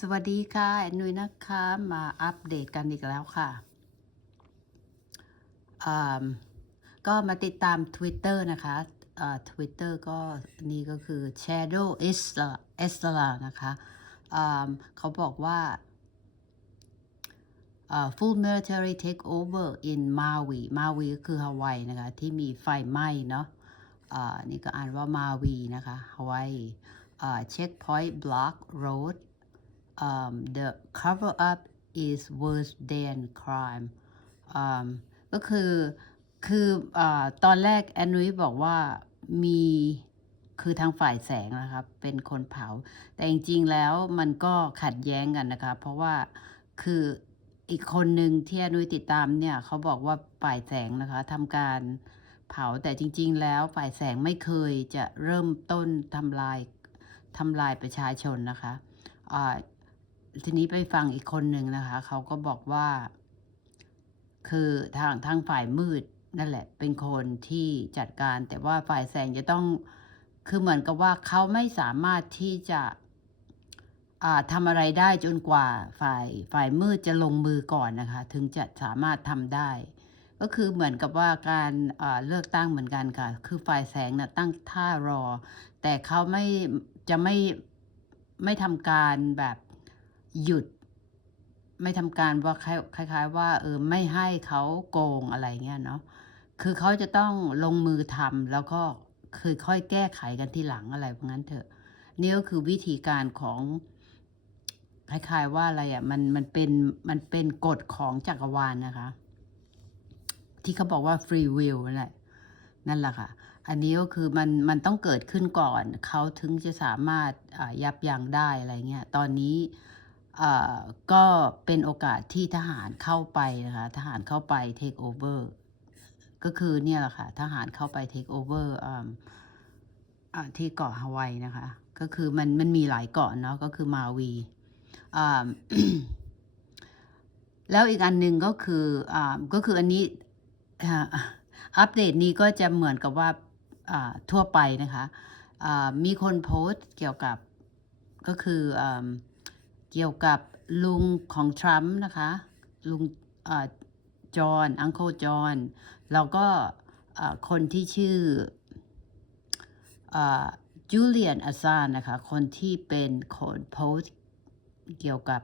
สวัสดีค่ะแอนนุยนะคะมาอัปเดตกันอีกแล้วค่ะอ่าก็มาติดตาม Twitter นะคะอ่า Twitter ก็นี่ก็คือ Shadow Estela นะคะอ่าเขาบอกว่าอ่า full military takeover in Maui Maui ก็คือฮาวายนะคะ ที่มีไฟไหม้เนาะอ่านี่ก็อ่านว่ามาวีนะคะฮาวายอ่า checkpoint block road um, the cover up is worse than crime um, ก็คือคืออตอนแรกแอนนุยบอกว่ามีคือทางฝ่ายแสงนะครับ เป็นคนเผา แต่จริงๆแล้วมันก็ขัดแย้งกันนะคะ เพราะว่าคืออีกคนหนึ่งที่แอนนุยติดตามเนี่ยเขาบอกว่าฝ่ายแสงนะคะทำการเผาแต่จริง ๆ แล้วฝ่ายแสงไม่เคยจะเริ่มต้นทำลายทำลายประชาชนนะคะอ่า ทีนี้ไปฟังอีกคนหนึ่งนะคะ เขาก็บอกว่า คือทางทางฝ่ายมืดนั่นแหละ เป็นคนที่จัดการ แต่ว่าฝ่ายแสงจะต้องคือเหมือนกับว่าเขาไม่สามารถที่จะทำอะไรได้จนกว่าฝ่ายฝ่ายมืดจะลงมือก่อนนะคะ ถึงจะสามารถทำได้ ก็คือเหมือนกับว่าการเลือกตั้งเหมือนกันค่ะ คือฝ่ายแสงนะ่ะตั้งท่ารอ แต่เขาไม่จะไม่ไม่ทำการแบบ หยุด ไม่ทำการว่าคล้าย ๆ ว่าเออไม่ให้เขาโกงอะไรเงี้ยเนาะคือเขาจะต้องลงมือทำแล้วก็คือค่อยแก้ไขกันทีหลังอะไรพวกนั้นเถอะนี่ก็คือวิธีการของคล้ายๆว่าอะไรอะ่ะมันมันเป็นมันเป็นกฎของจักรวาลนะคะ ที่เขาบอกว่า free will นั่นแหละนั่นแหละค่ะ อันนี้ก็คือมันมันต้องเกิดขึ้นก่อน เขาถึงจะสามารถยับยั้งได้อะไรเงี้ย ตอนนี้ ก็เป็นโอกาสที่ทหารเข้าไปนะคะ ทหารเข้าไป take over ก็คือเนี่ยแหละค่ะ ทหารเข้าไป take over อ่าอ่าที่เกาะฮาวายนะคะ ก็คือมันมันมีหลายเกาะเนาะก็คือมาวีแล้วอีกอันหนึ่งก็คืออก็คืออันนี้อัปเดตนี้ก็จะเหมือนกับว่าทั่วไปนะคะ มีคนโพสต์เกี่ยวกับก็คืออ เกี่ยวกับลุงของทรัมป์นะคะ ลุงจอห์นอัง l e จอห์นแล้วก็คนที่ชื่อจูเลียนอาซานนะคะ คนที่เป็นคนโพสเกี่ยวกับ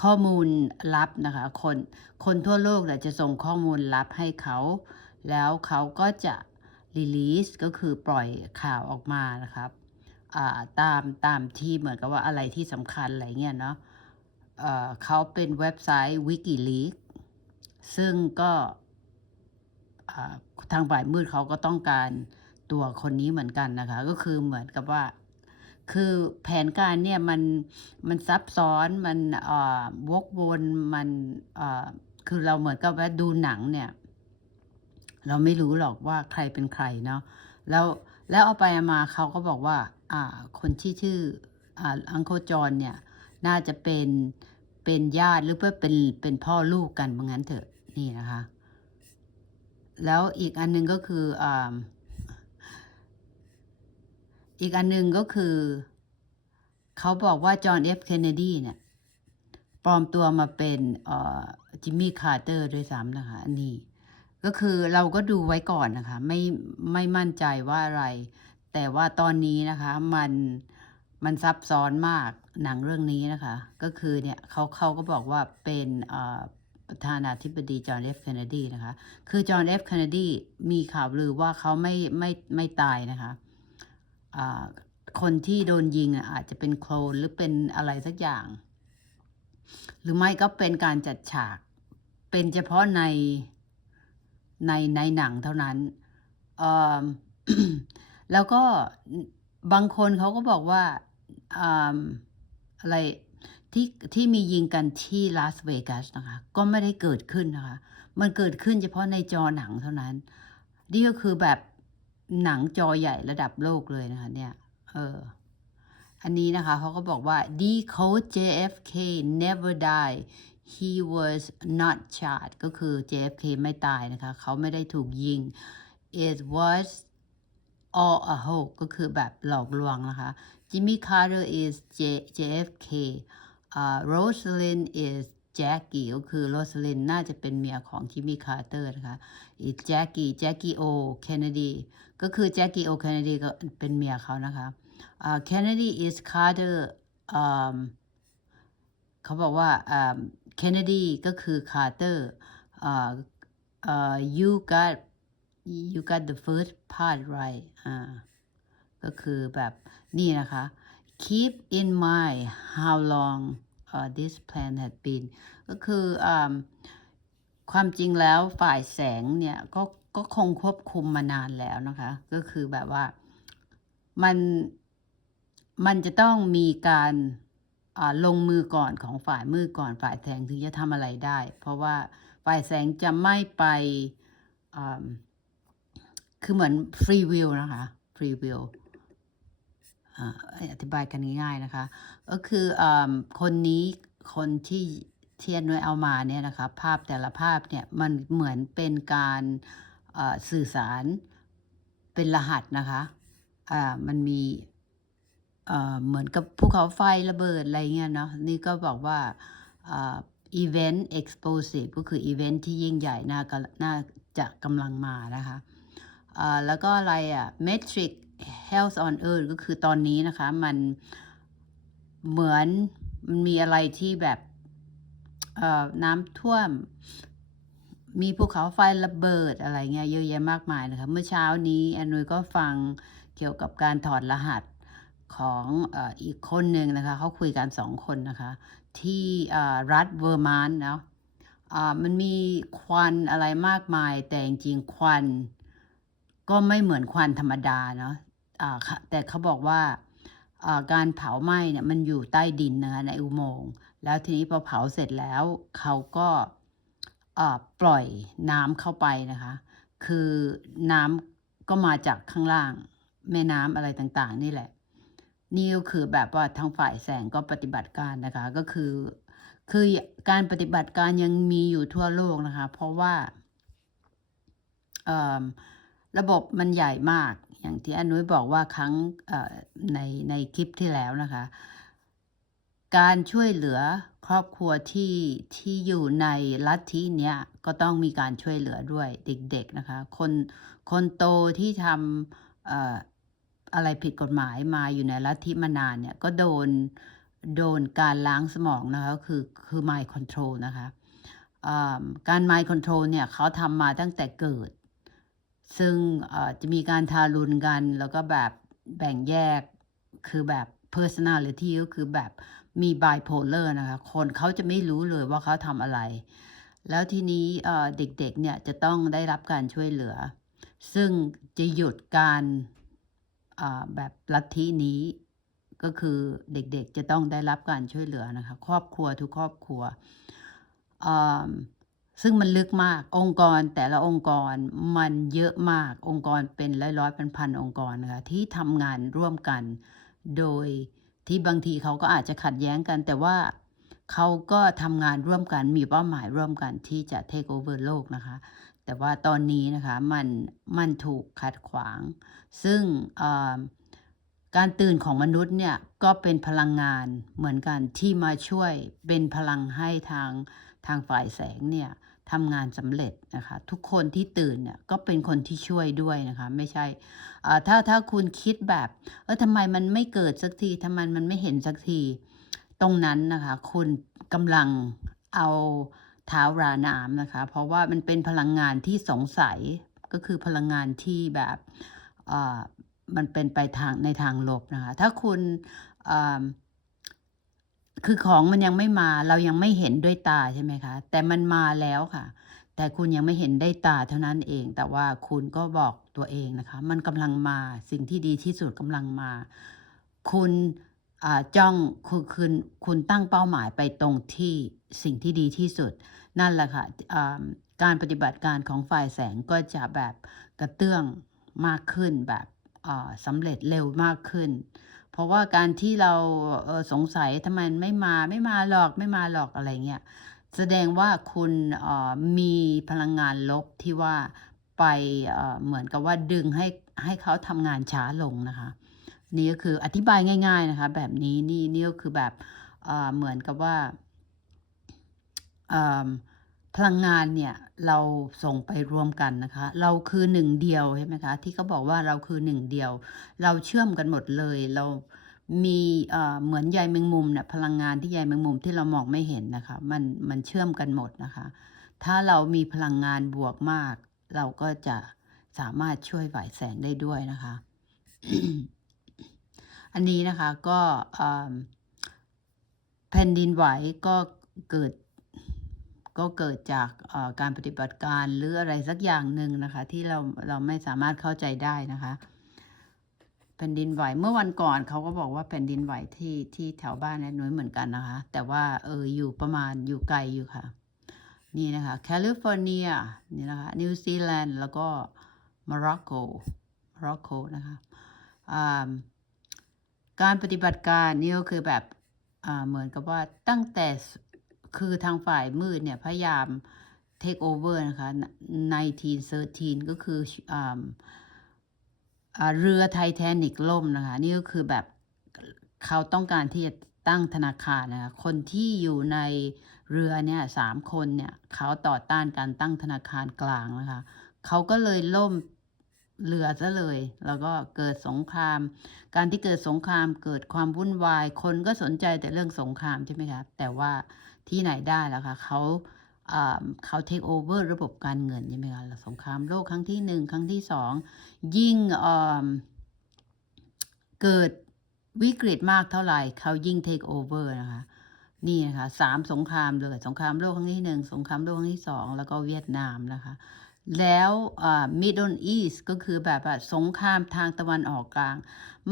ข้อมูลลับนะคะ คนคนทั่วโลกเนี่ยจะส่งข้อมูลลับให้เขา แล้วเขาก็จะ release ก็คือปล่อยข่าวออกมานะครับ ตามตามที่เหมือนกับว่าอะไรที่สำคัญอะไรเงี้ยเนาะเเขาเป็นเว็บไซต์ WikiLeaks ซึ่งก็ทางฝ่ายมืดเขาก็ต้องการตัวคนนี้เหมือนกันนะคะ ก็คือเหมือนกับว่า คือแผนการเนี่ยมันมันซับซ้อนมันวกวนมันคือเราเหมือนกับว่าดูหนังเนี่ย เราไม่รู้หรอกว่าใครเป็นใครเนาะแล้ว แล้วเอาไปมาเขาก็บอกว่าอ่าคนที่ชื่ออ,อังโคจรเนี่ยน่าจะเป็นเป็นญาติหรือเพื่อเป็นเป็นพ่อลูกกันเหมือนกันเถอะนี่นะคะ แล้วอีกอันนึงก็คืออ่าอีกอันหนึ่งก็คือเขาบอกว่าจอห์นเอฟเคนเนดีเนี่ยปลอมตัวมาเป็นจิมมี่คาร์เตอร์ด้วยซ้ำนะคะอันนี้ ก็คือเราก็ดูไว้ก่อนนะคะ ไม่ไม่มั่นใจว่าอะไร แต่ว่าตอนนี้นะคะมันมันซับซ้อนมากหนังเรื่องนี้นะคะ ก็คือเนี่ยเขาเขาก็บอกว่าเป็นประธานาธิบดีจอห์นเอฟเคนเนดีนะคะ คือจอห์นเอฟเคนเนดีมีข่าวลือว่าเขาไม่ไม่ไม่ตายนะคะคนที่โดนยิงอาจจะเป็นโคลนหรือเป็นอะไรสักอย่าง หรือไม่ก็เป็นการจัดฉาก เป็นเฉพาะใน ในในหนังเท่านั้น แล้วก็บางคนเขาก็บอกว่าอะไรที่ที่มียิงกันที่ลาสเวกัสนะคะ ก็ไม่ได้เกิดขึ้นนะคะ มันเกิดขึ้นเฉพาะในจอหนังเท่านั้น นี่ก็คือแบบหนังจอใหญ่ระดับโลกเลยนะคะเนี่ย เออ อันนี้นะคะเขาก็บอกว่า decode JFK never die he was not shot ก็คือ JFK ไม่ตายนะคะ เขาไม่ได้ถูกยิง it was all a hoax ก็คือแบบหลอกลวงนะคะ Jimmy Carter is J JFK อ่า Rosalind is Jackie ก็คือ Rosalind น่าจะเป็นเมียของ Jimmy Carter นะคะอีก Jackie Jackie O Kennedy ก็คือ Jackie O Kennedy ก็เป็นเมียเขานะคะอ่า Kennedy is Carter อ่าเขาบอกว่า อ่า Kennedy ก็คือ Carter อ่าอ่ you got you got the first part right อ่าก็คือแบบนี่นะคะ keep in mind how long uh, this plan had been ก็คืออความจริงแล้วฝ่ายแสงเนี่ยก็ก็คงควบคุมมานานแล้วนะคะ ก็คือแบบว่ามันมันจะต้องมีการ ลงมือก่อนของฝ่ายมือก่อนฝ่ายแสงถึงจะทำอะไรได้ เพราะว่าฝ่ายแสงจะไม่ไปคือเหมือนฟรีวิลนะคะฟรีวิลอธิบายกันง่ายๆนะคะ ก็คืออคนนี้คนที่เทียนน้อยเอามาเนี่ยนะคะภาพแต่ละภาพเนี่ยมันเหมือนเป็นการสื่อสารเป็นรหัสนะคะมันมี เหมือนกับภูเขาไฟระเบิดอะไรเงี้ยเนาะนี่ก็บอกว่าอ่า event explosive ก็คือ event ที่ยิ่งใหญ่น่ากำน่าจะกำลังมานะคะอ่าแล้วก็อะไรอะ metric health on earth ก็คือตอนนี้นะคะ มันเหมือนมันมีอะไรที่แบบอ่อน้ำท่วม มีภูเขาไฟระเบิดอะไรเงี้ยเยอะแยะมากมายนะคะ เมื่อเช้านี้แอนนุยก็ฟังเกี่ยวกับการถอดรหัส ของอ,อีกคนหนึ่งนะคะเขาคุยกันสองคนนะคะ ที่รัฐเวอร์มานต์เนาะมันมีควันอะไรมากมาย แต่จริงๆควันก็ไม่เหมือนควันธรรมดาเนาะะแต่เขาบอกว่าการเผาไหม้เนี่ยมันอยู่ใต้ดินนะคะในอุโมงค์แล้วทีนี้พอเผาเสร็จแล้วเขาก็ปล่อยน้ำเข้าไปนะคะ คือน้ำก็มาจากข้างล่าง แม่น้ำอะไรต่างๆ นี่แหละ นี่ก็คือแบบว่าทางฝ่ายแสงก็ปฏิบัติการนะคะ ก็คือ คือการปฏิบัติการยังมีอยู่ทั่วโลกนะคะ เพราะว่าเออระบบมันใหญ่มาก อย่างที่อนุ้ยบอกว่าครั้งในในคลิปที่แล้วนะคะ การช่วยเหลือครอบครัวที่ที่อยู่ในลัทธิเนี้ยก็ต้องมีการช่วยเหลือด้วยเด็กๆนะคะ คนคนโตที่ทำเอะไรผิดกฎหมายมาอยู่ในลัทธิมานานเนี่ย ก็โดนโดนการล้างสมองนะคะคือคือ mind control นะคะการ mind control เนี่ยเขาทำมาตั้งแต่เกิด ซึ่งจะมีการทารุณกัน แล้วก็แบบแบ่งแยกคือแบบ personality ก็คือแบบมี bipolar นะคะ คนเขาจะไม่รู้เลยว่าเขาทำอะไร แล้วทีนี้เอ่อเด็กๆเนี่ยจะต้องได้รับการช่วยเหลือ ซึ่งจะหยุดการ แบบลัทธินี้ก็คือเด็กๆจะต้องได้รับการช่วยเหลือนะคะ ครอบครัวทุกครอบครัว ซึ่งมันลึกมากองค์กรแต่ละองค์กรมันเยอะมากองค์กรเป็นร้อยร้อยเป็นพันองค์กรนะคะที่ทำงานร่วมกัน โดยที่บางทีเขาก็อาจจะขัดแย้งกัน แต่ว่าเขาก็ทำงานร่วมกันมีเป้าหมายร่วมกันที่จะ take over โลกนะคะ แต่ว่าตอนนี้นะคะมันมันถูกขัดขวาง ซึ่งการตื่นของมนุษย์เนี่ยก็เป็นพลังงานเหมือนกันที่มาช่วยเป็นพลังให้ทางทางฝ่ายแสงเนี่ยทำงานสำเร็จนะคะทุกคนที่ตื่นเนี่ยก็เป็นคนที่ช่วยด้วยนะคะไม่ใช่ถ้าถ้าคุณคิดแบบเออทำไมมันไม่เกิดสักทีทำไมมันไม่เห็นสักที ตรงนั้นนะคะคุณกำลังเอา เท้าราน้ำนะคะ เพราะว่ามันเป็นพลังงานที่สงสัยก็คือพลังงานที่แบบมันเป็นไปทางในทางลบนะคะ ถ้าคุณคือของมันยังไม่มาเรายังไม่เห็นด้วยตาใช่ไหมคะ แต่มันมาแล้วค่ะ แต่คุณยังไม่เห็นได้ตาเท่านั้นเอง แต่ว่าคุณก็บอกตัวเองนะคะ มันกำลังมาสิ่งที่ดีที่สุดกำลังมา คุณ จ้องคือคุณคุณตั้งเป้าหมายไปตรงที่สิ่งที่ดีที่สุด นั่นแหละค่ะการปฏิบัติการของฝ่ายแสงก็จะแบบกระเตื้องมากขึ้นแบบสำเร็จเร็วมากขึ้น เพราะว่าการที่เราเสงสัยทำไมไม่มาไม่มาหรอกไม่มาหรอกอะไรเงี้ยแสดงว่าคุณมีพลังงานลบที่ว่าไปเหมือนกับว่าดึงให้ให้เขาทำงานช้าลงนะคะ นี่ก็คืออธิบายง่าย ๆนะคะ แบบนี้นี่นี่ก็คือแบบเหมือนกับว่าพลังงานเนี่ยเราส่งไปรวมกันนะคะ เราคือหนึ่งเดียวใช่ไหมคะที่เขาบอกว่าเราคือหนึ่งเดียว เราเชื่อมกันหมดเลย เรามีเหมือนใยแมงมุมเนี่ยพลังงานที่ใยแมงมุมที่เรามองไม่เห็นนะคะมันมันเชื่อมกันหมดนะคะ ถ้าเรามีพลังงานบวกมาก เราก็จะสามารถช่วยฝ่ายแสงได้ด้วยนะคะ อันนี้นะคะก็แผ่นดินไหวก็เกิดก็เกิดจากการปฏิบัติการหรืออะไรสักอย่างหนึ่งนะคะ ที่เราเราไม่สามารถเข้าใจได้นะคะแผ่นดินไหวเมื่อวันก่อนเขาก็บอกว่าแผ่นดินไหวที่ที่แถวบ้านแอดนุ้ยเหมือนกันนะคะ แต่ว่าเอออยู่ประมาณอยู่ไกลอยู่ค่ะ นี่นะคะแคลิฟอร์เนียนี่นะคะนิวซีแลนด์แล้วก็โมร็อกโกโมร็อกโกนะคะอ่า การปฏิบัติการนี่ก็คือแบบเหมือนกับว่าตั้งแต่คือทางฝ่ายมืดเนี่ยพยายาม take over นะคะ1913 ก็คืออเรือไททานิกล่มนะคะ นี่ก็คือแบบเขาต้องการที่จะตั้งธนาคารนะคะคนที่อยู่ในเรือเนี่ยสามคนเนี่ยเขาต่อต้านการตั้งธนาคารกลางนะคะ เขาก็เลยล่ม เรือซะเลย แล้วก็เกิดสงคราม การที่เกิดสงครามเกิดความวุ่นวาย คนก็สนใจแต่เรื่องสงครามใช่ไหมคะแต่ว่าที่ไหนได้แล้วคะเขาเขาเทคโอเวอร์ระบบการเงินใช่ไหมคะสงครามโลกครั้งที่หนึ่งครั้งที่สองยิ่งเอิ่มเกิดวิกฤตมากเท่าไหร่เขายิ่งเทคโอเวอร์นะคะนี่นะคะสามสงครามเลยสงครามโลกครั้งที่หนึ่งสงครามโลกครั้งที่สองแล้วก็เวียดนามนะคะ แล้ว Middle East ก็คือแบบว่าสงครามทางตะวันออกกลาง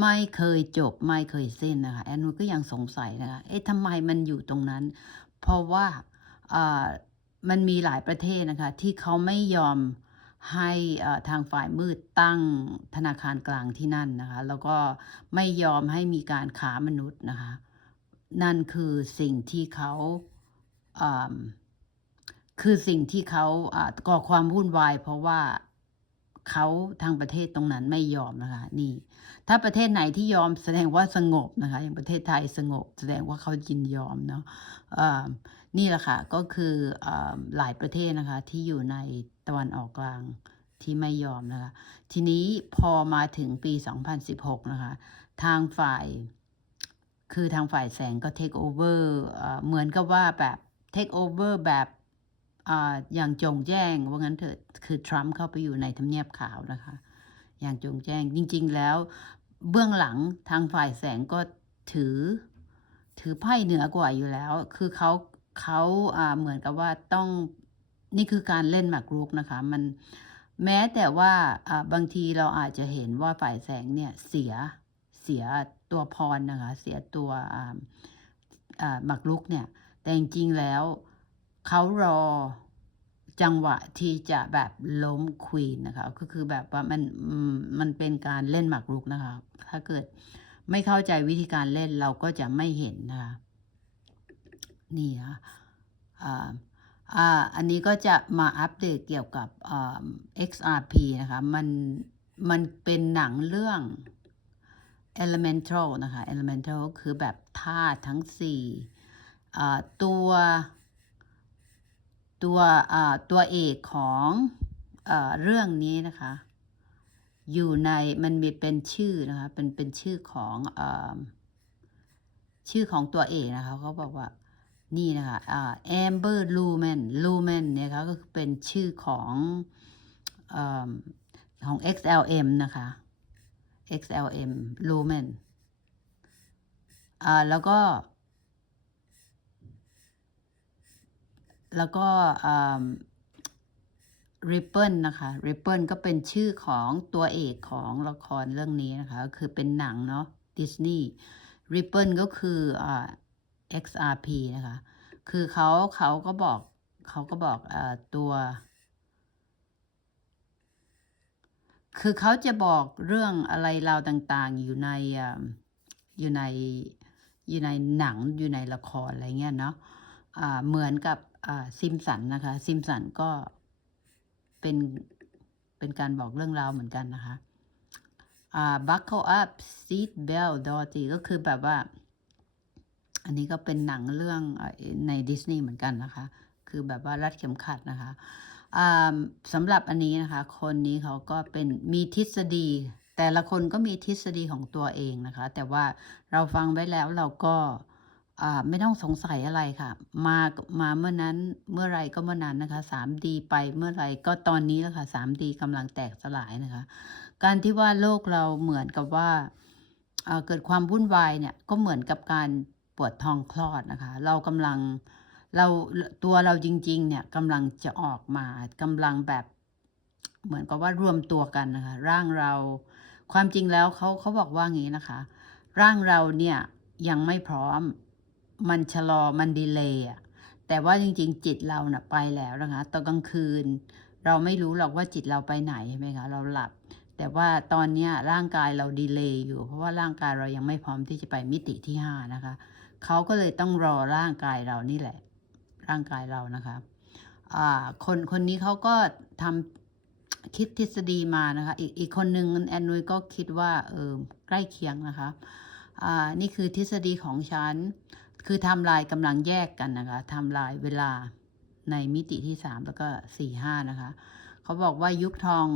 ไม่เคยจบไม่เคยสิ้นนะคะ แอนนูก็ยังสงสัยนะคะ เอ๊ะทำไมมันอยู่ตรงนั้น เพราะว่ามันมีหลายประเทศนะคะ ที่เขาไม่ยอมให้ทางฝ่ายมืดตั้งธนาคารกลางที่นั่นนะคะ แล้วก็ไม่ยอมให้มีการค้ามนุษย์นะคะ นั่นคือสิ่งที่เขาอ่า คือสิ่งที่เขาก่อความวุ่นวาย เพราะว่าเขาทางประเทศตรงนั้นไม่ยอมนะคะ นี่ ถ้าประเทศไหนที่ยอมแสดงว่าสงบนะคะ อย่างประเทศไทยสงบ แสดงว่าเขายินยอมเนาะอ่านี่แหละค่ะก็คืออหลายประเทศนะคะ ที่อยู่ในตะวันออกกลางที่ไม่ยอมนะคะ ทีนี้พอมาถึงปี 2016 นะคะ ทางฝ่าย คือทางฝ่ายแสงก็ take over เอ่อเหมือนกับว่าแบบ take over แบบ อย่างจงแจ้งว่างั้นเถอะคือทรัมป์เข้าไปอยู่ในทำเนียบขาวนะคะ อย่างจงแจ้งจริง ๆ แล้ว เบื้องหลังทางฝ่ายแสงก็ถือ ถือไพ่เหนือกว่าอยู่แล้ว คือเขาเขาเหมือนกับว่าต้องนี่คือการเล่นหมากรุกนะคะ มันแม้แต่ว่าบางทีเราอาจจะเห็นว่าฝ่ายแสงเนี่ยเสียเสียตัวพรนะคะ เสียตัวอ่าอ่าหมากรุกเนี่ย แต่จริงๆแล้ว เขารอจังหวะที่จะแบบล้มควีนนะคะ ก็คือแบบว่ามันมันเป็นการเล่นหมากรุกนะคะ ถ้าเกิดไม่เข้าใจวิธีการเล่นเราก็จะไม่เห็นนะคะ นี่นะอ่าอ่าอันนี้ก็จะมาอัปเดตเกี่ยวกับอ่า XRP นะคะ มันมันเป็นหนังเรื่อง Elemental นะคะ Elemental คือแบบธาตุทั้งสี่อ่าตัว ตัวตัวเอกของอ่าเรื่องนี้นะคะ อยู่ในมันมีเป็นชื่อนะคะเป็นเป็นชื่อของอชื่อของตัวเอกนะคะเขาบอกว่านี่นะคะอ่า Amber Lumen Lumen เนี่ยคะก็คือเป็นชื่อของอของ XLM นะคะ XLM Lumen อ่าแล้วก็ แล้วก็ Ripple นะคะ Ripple ก็เป็นชื่อของตัวเอกของละครเรื่องนี้นะคะ ก็คือเป็นหนังเนาะดิสนีย์ Ripple ก็คืออ่า XRP นะคะ คือเขาเขาก็บอกเขาก็บอกเอ่อตัว คือเขาจะบอกเรื่องอะไรราวต่างๆ อยู่ในอยู่ในอยู่ในหนังอยู่ในละครอะไรเงี้ยเนาะอ่าเหมือนกับ ซิมสันนะคะ ซิมสันก็เป็นเป็นการบอกเรื่องราวเหมือนกันนะคะอ่า buckle up seat belt Dorothy ก็คือแบบว่า อันนี้ก็เป็นหนังเรื่องในดิสนีย์เหมือนกันนะคะ คือแบบว่ารัดเข็มขัดนะคะสำหรับอันนี้นะคะ คนนี้เขาก็เป็นมีทฤษฎี แต่ละคนก็มีทฤษฎีของตัวเองนะคะ แต่ว่าเราฟังไว้แล้วเราก็ ไม่ต้องสงสัยอะไรค่ะ มามาเมื่อนั้นเมื่อไรก็เมื่อนั้นนะคะ 3D ไปเมื่อไรก็ตอนนี้แล้วค่ะ 3D กำลังแตกสลายนะคะ การที่ว่าโลกเราเหมือนกับว่าเอ่อเกิดความวุ่นวายเนี่ยก็เหมือนกับการปวดท้องคลอดนะคะ เรากำลังเราตัวเราจริงๆเนี่ยกำลังจะออกมากำลังแบบเหมือนกับว่ารวมตัวกันนะคะ ร่างเราความจริงแล้วเขาเขาบอกว่างี้นะคะ ร่างเราเนี่ยยังไม่พร้อม มันชะลอมันดีเลย์อะแต่ว่าจริงๆ จิตเราน่ะไปแล้วนะคะตอนกลางคืน เราไม่รู้หรอกว่าจิตเราไปไหนใช่ไหมคะเราหลับ แต่ว่าตอนนี้ร่างกายเราดีเลย์อยู่ เพราะว่าร่างกายเรายังไม่พร้อมที่จะไปมิติที่ห้านะคะเขาก็เลยต้องรอร่างกายเรานี่แหละ ร่างกายเรานะคะอ่าคนคนนี้เขาก็ทำคิดทฤษฎีมานะคะ อีกอีกคนหนึ่งแอนนุยก็คิดว่าเออใกล้เคียงนะคะ อ่า นี่คือทฤษฎีของฉัน คือทำลายกำลังแยกกันนะคะทำลายเวลาในมิติที่สามแล้วก็สี่ห้านะคะ เขาบอกว่ายุคทอง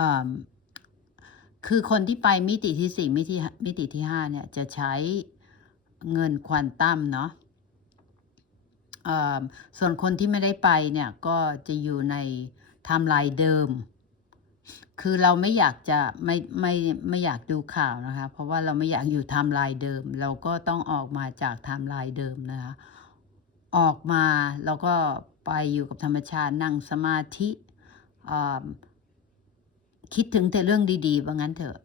อคือคนที่ไปมิติที่สี่มิติมิติที่ห้าเนี่ยจะใช้เงินควอนตัมเนาะส่วนคนที่ไม่ได้ไปเนี่ยก็จะอยู่ในไทม์ไลน์เดิม คือเราไม่อยากจะไม่ไม่ไม่อยากดูข่าวนะคะ เพราะว่าเราไม่อยากอยู่ไทม์ไลน์เดิม เราก็ต้องออกมาจากไทม์ไลน์เดิมนะคะ ออกมาแล้วก็ไปอยู่กับธรรมชาตินั่งสมาธิคิดถึงแต่เรื่องดีๆว่างั้นเถอะ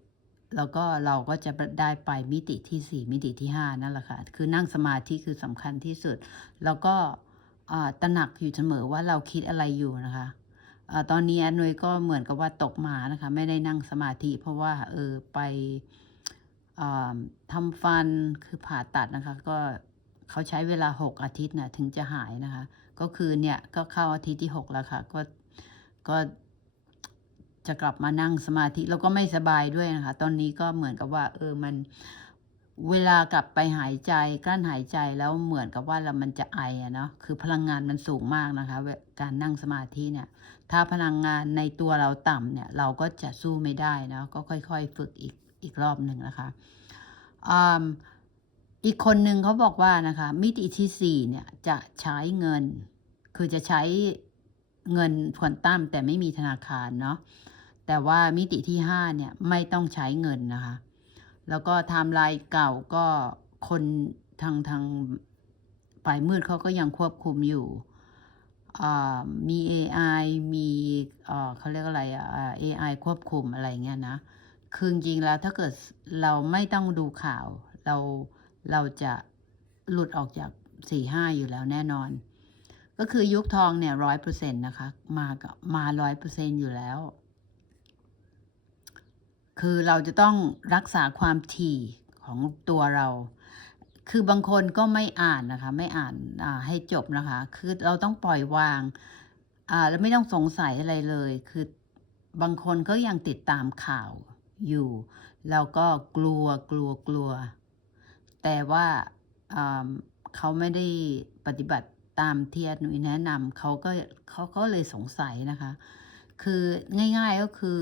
แล้วก็เราก็จะได้ไปมิติที่สี่มิติที่ห้านั่นแหละค่ะ คือนั่งสมาธิคือสำคัญที่สุด แล้วก็ตระหนักอยู่เสมอว่าเราคิดอะไรอยู่นะคะ ตอนนี้หน่วยก็เหมือนกับว่าตกมานะคะ ไม่ได้นั่งสมาธิ เพราะว่าเออไปอ่าทำฟันคือผ่าตัดนะคะ ก็เขาใช้เวลาหกอาทิตย์นะถึงจะหายนะคะ ก็คือเนี่ยก็เข้าอาทิตย์ที่หกแล้วค่ะ ก็ก็จะกลับมานั่งสมาธิแล้วก็ไม่สบายด้วยนะคะ ตอนนี้ก็เหมือนกับว่า เออมัน เวลากลับไปหายใจกลั้นหายใจแล้วเหมือนกับว่าเรามันจะไออะเนาะคือพลังงานมันสูงมากนะคะการนั่งสมาธิเนี่ย ถ้าพลังงานในตัวเราต่ำเนี่ยเราก็จะสู้ไม่ได้เนาะก็ค่อยๆ ฝึกอีกอีกรอบหนึ่งนะคะอีกคนหนึ่งเขาบอกว่านะคะ มิติที่สี่เนี่ยจะใช้เงิน คือจะใช้เงินควอนตั้มแต่ไม่มีธนาคารเนาะแต่ว่ามิติที่ห้าเนี่ยไม่ต้องใช้เงินนะคะ แล้วก็ไทม์ไลน์เก่าก็คนทางทางฝ่ายมืดเขาก็ยังควบคุมอยู่ มี AI มีเอ่อเขาเรียกอะไรอะอ่า AI ควบคุมอะไรเงี้ยนะ คือจริงๆแล้วถ้าเกิดเราไม่ต้องดูข่าว เราเราจะหลุดออกจากสี่ห้าอยู่แล้วแน่นอน ก็คือยุคทองเนี่ยร้อยเปอร์เซ็นต์นะคะ มากับมาร้อยเปอร์เซ็นต์อยู่แล้ว คือเราจะต้องรักษาความถี่ของตัวเรา คือบางคนก็ไม่อ่านนะคะ ไม่อ่านให้จบนะคะ คือเราต้องปล่อยวางแล้วไม่ต้องสงสัยอะไรเลย คือบางคนก็ยังติดตามข่าวอยู่แล้วก็กลัวกลัวกลัว แต่ว่าเขาไม่ได้ปฏิบัติตามที่อนุยแนะนำเขาก็เขาก็เลยสงสัยนะคะ คือง่ายๆก็คือ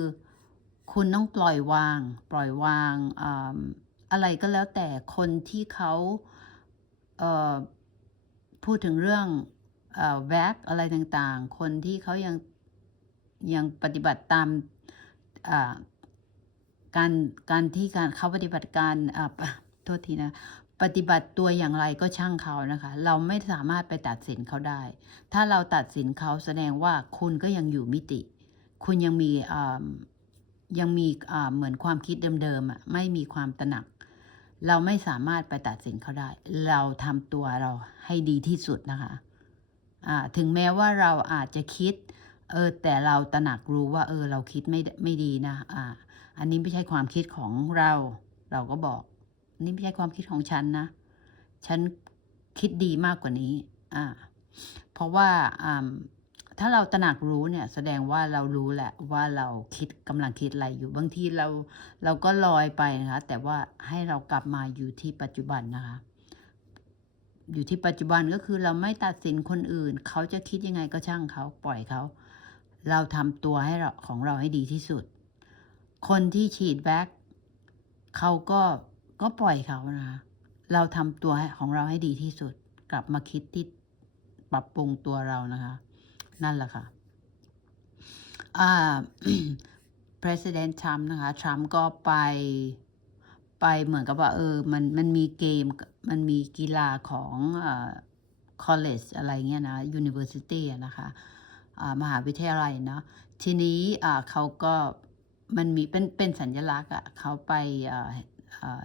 คุณต้องปล่อยวาง ปล่อยวางออะไรก็แล้วแต่คนที่เขาเพูดถึงเรื่องอแวกอะไรต่างๆ คนที่เขายังยังปฏิบัติตามการการที่การเขาปฏิบัติการโทษทีนะปฏิบัติตัวอย่างไรก็ช่างเขานะคะ เราไม่สามารถไปตัดสินเขาได้ ถ้าเราตัดสินเขาแสดงว่าคุณก็ยังอยู่มิติ คุณยังมีอ ยังมีเหมือนความคิดเดิมๆอะไม่มีความตระหนัก เราไม่สามารถไปตัดสินเขาได้ เราทำตัวเราให้ดีที่สุดนะคะอ่าถึงแม้ว่าเราอาจจะคิดเออแต่เราตระหนักรู้ว่า เออ เราคิดไม่ไม่ดีนะอ่า อันนี้ไม่ใช่ความคิดของเรา เราก็บอกนี่ไม่ใช่ความคิดของฉันนะ ฉันคิดดีมากกว่านี้ อ่า เพราะว่าอ่า ถ้าเราตระหนักรู้เนี่ยแสดงว่าเรารู้แหละว่าเราคิดกำลังคิดอะไรอยู่บางทีเราเราก็ลอยไปนะคะ แต่ว่าให้เรากลับมาอยู่ที่ปัจจุบันนะคะ อยู่ที่ปัจจุบันก็คือเราไม่ตัดสินคนอื่น เขาจะคิดยังไงก็ช่างเขาปล่อยเขา เราทำตัวให้เราของเราให้ดีที่สุด คนที่ฉีดแบ็กเขาก็ก็ปล่อยเขานะคะเราทำตัวของเราให้ดีที่สุด กลับมาคิดที่ปรับปรุงตัวเรานะคะ นั่นแหละค่ะอ่า President Trump นะคะ Trump ก็ไปไปเหมือนกับว่าเออมันมันมีเกมมันมีกีฬาของอ college อะไรเงี้ยนะ university นะคะอ่ามหาวิทยาลัยเนาะทีนี้อ่าเขาก็มันมีเป็นเป็นสัญลักษณ์อะเขาไปอ่าอ่า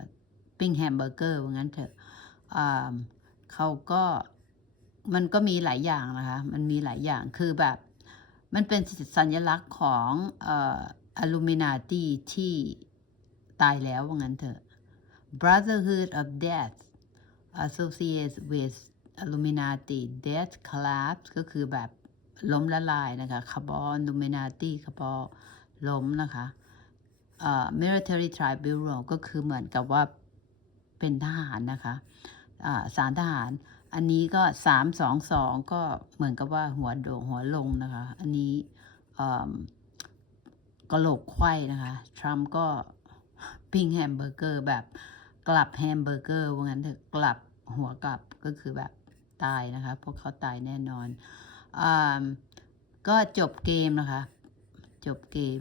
ปิ้งแฮมเบอร์เกอร์ว่างั้นเถอะอ่าเขาก็ มันก็มีหลายอย่างนะคะ มันมีหลายอย่างคือแบบ มันเป็นสัญลักษณ์ของเอ่ออลูมินาตีที่ตายแล้วว่างั้นเถอะ Brotherhood of Death associates with Illuminati Death Collapse ก็คือแบบล้มละลายนะคะคาร์บอน Illuminati คาร์บอนล้มนะคะเอ่อ Military Tribunal ก็คือเหมือนกับว่าเป็นทหารนะคะอ่าศาลทหาร อันนี้ก็สามสองสองก็เหมือนกับว่าหัวโด่งหัวลงนะคะ อันนี้กระโหลกไขว้นะคะ ทรัมป์ก็ปิ้งแฮมเบอร์เกอร์แบบกลับแฮมเบอร์เกอร์ว่างั้นเถอะกลับหัวกลับก็คือแบบตายนะคะ พวกเขาตายแน่นอนอก็จบเกมนะคะ จบเกม